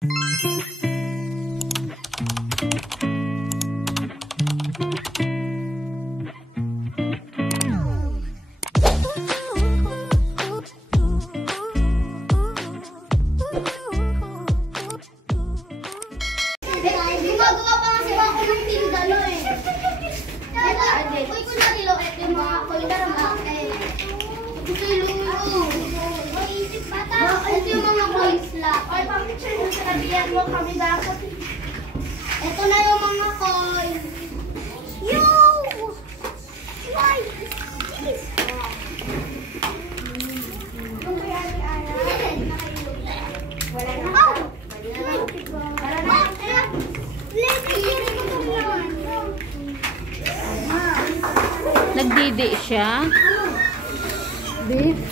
Gumagawa pa kasi ako ng tindalo eh. Uy, kung nalilo, yung mga kultar na gusto yung ito yung mga coins lang. Ay, pang-picture mo sa kabiyan mo kami bakit. Ito na yung mga coins. Yo! Why? This wala na. Oh! Nagdidi siya. Beef.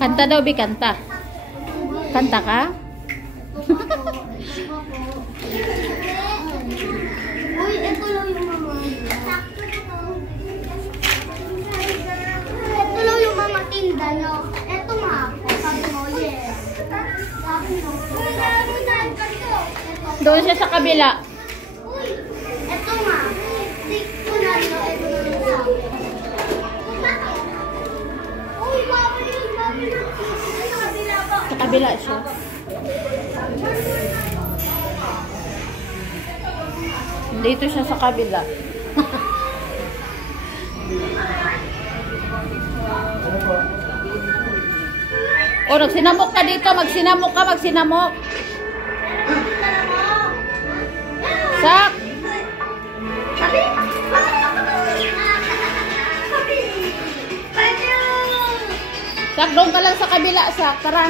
Kanta daw, Bi, kanta. Kanta ka? Uy, ito lang yung mga. Ito lang yung mga tindalo. Ito nga ako. Sabi mo, yes. Sabi mo. Doon siya sa kabila. Uy, ito nga. Ito na lang. Ito na lang. Uy, babi yun. Babi yun. Sa kabila ba? Sa kabila siya. Dito siya sa kabila. O, nagsinamok ka dito. Magsinamok ka, magsinamok. Sak! Sak, doon ka lang sa kabila, Sak. Tara.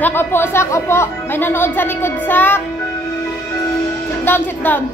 Sak, opo, Sak, opo. May nanood sa likod, Sak. Sit down, sit down.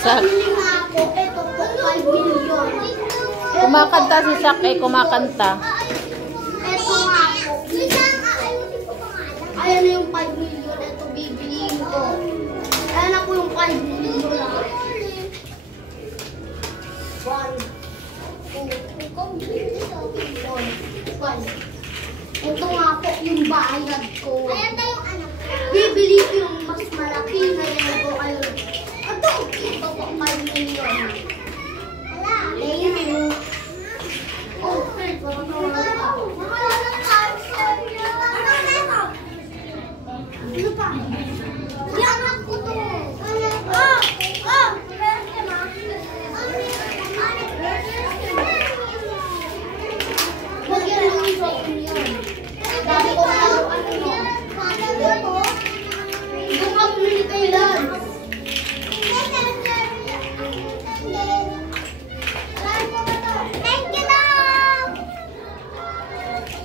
Sak. Bili nga ako. Ito po, 5 million. Kumakanta si Sak eh, kumakanta. Ito nga po. Ayan na yung 5 million. Ito bibiliin ko. Ayan na po yung 5 million. 1. Ito nga po yung bayad ko. Ayan na yung anak. Bibili ko yung mas malaki na yan ko. Ayun. Ito po 5 million. Thank you. Oh, friend. Ano pa? Yan ko to. Huwag yan lang yung yun. Dami ko lang ano yun. Doon ka bumili kailan. Thank you lang!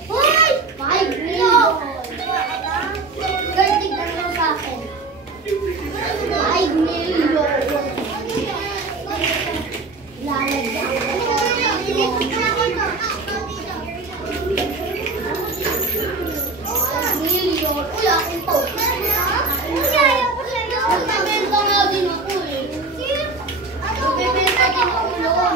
Hoy! 5 million! Girl, tignan mo sa akin. 5 million! Uy, akin to. Magbebenta nga din ako eh. Magbebenta din ako noon.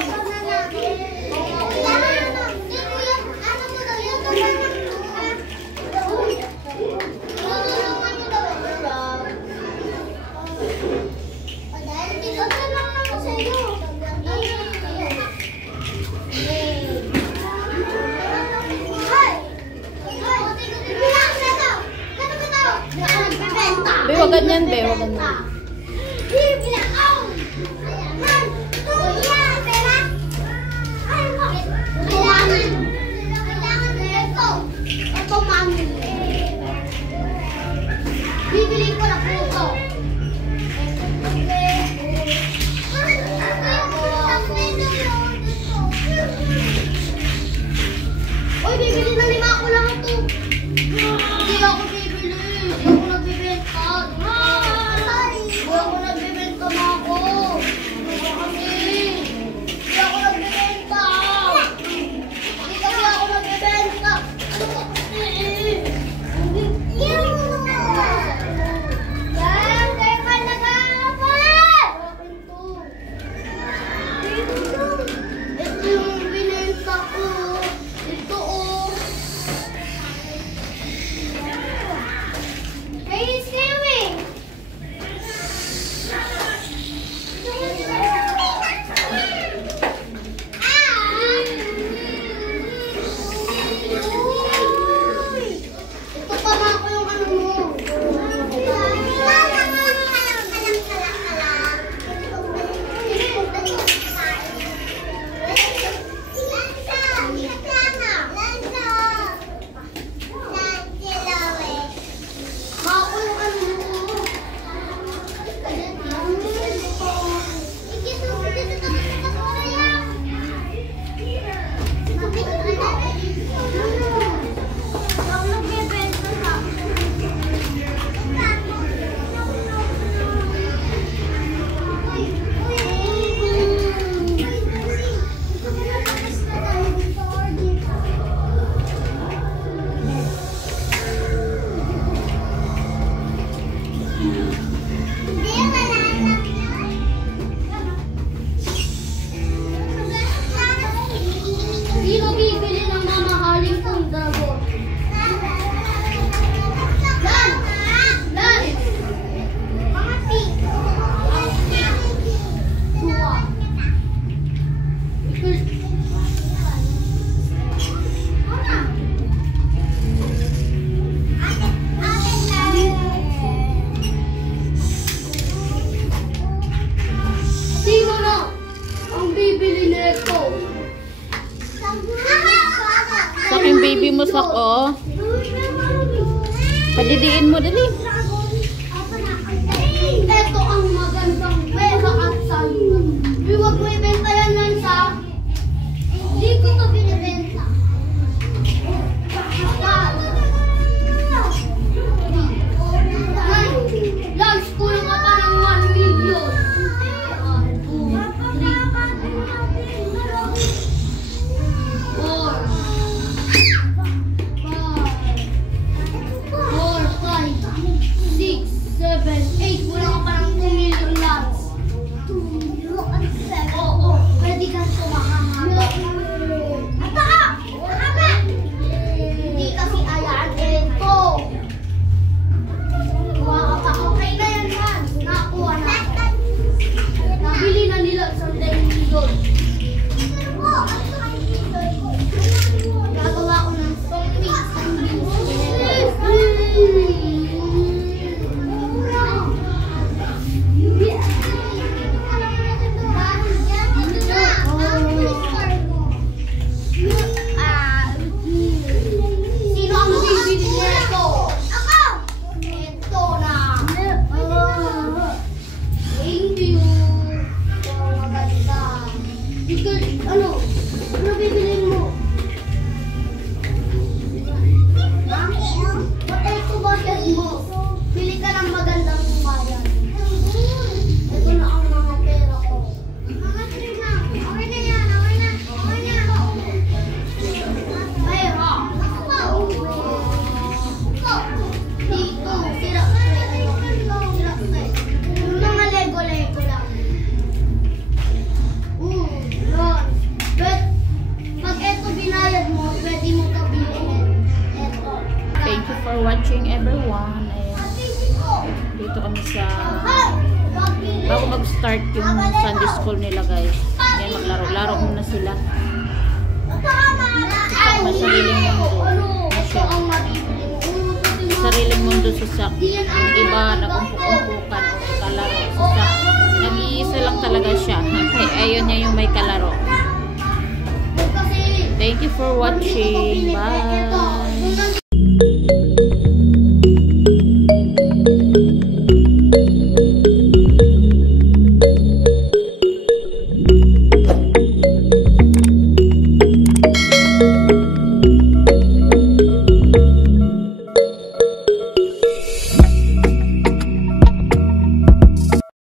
Be, wag ganyan, be, wag ganyan. Ito, mami. Bibili ko na po ito. Uy, bibili na 5 ako lang ito. Hindi ako bibili. Hindi ako nagbibenta. Hindi ako nagbibenta na ako. Hindi ako nagbibenta. Hindi kasi ako nagbibenta. Ano ka kasi? Yan, kayo ka nag-aapalan! Ito yung binenta ko. Ito oh. Hey, he's swimming! Ito pa nga ako yung ano mo. Ako yung ano mo. Sino bibili ng mamahaling kong dragon? Lan! Lan! Mga pink. Dua. Sino na ang bibili nito? Sak yung baby mo, Sak, oh. Padidiin mo, dali. Ito ang magandang pera at salunan. Huwag mo ibenta yan lang sa... Hindi ko ito binibenta. Lunch, kulang ka pa ng 1 million. sa bago mag-start yung Sunday school nila, guys. Yan, maglaro-laro muna sila. May sariling mundo siya. Sariling mundo si Sak. Yung iba nag-umpuk-umpukan o may kalaro. Si Sak, nag-iisa lang talaga siya. Ayun niya yung may kalaro. Thank you for watching. Bye!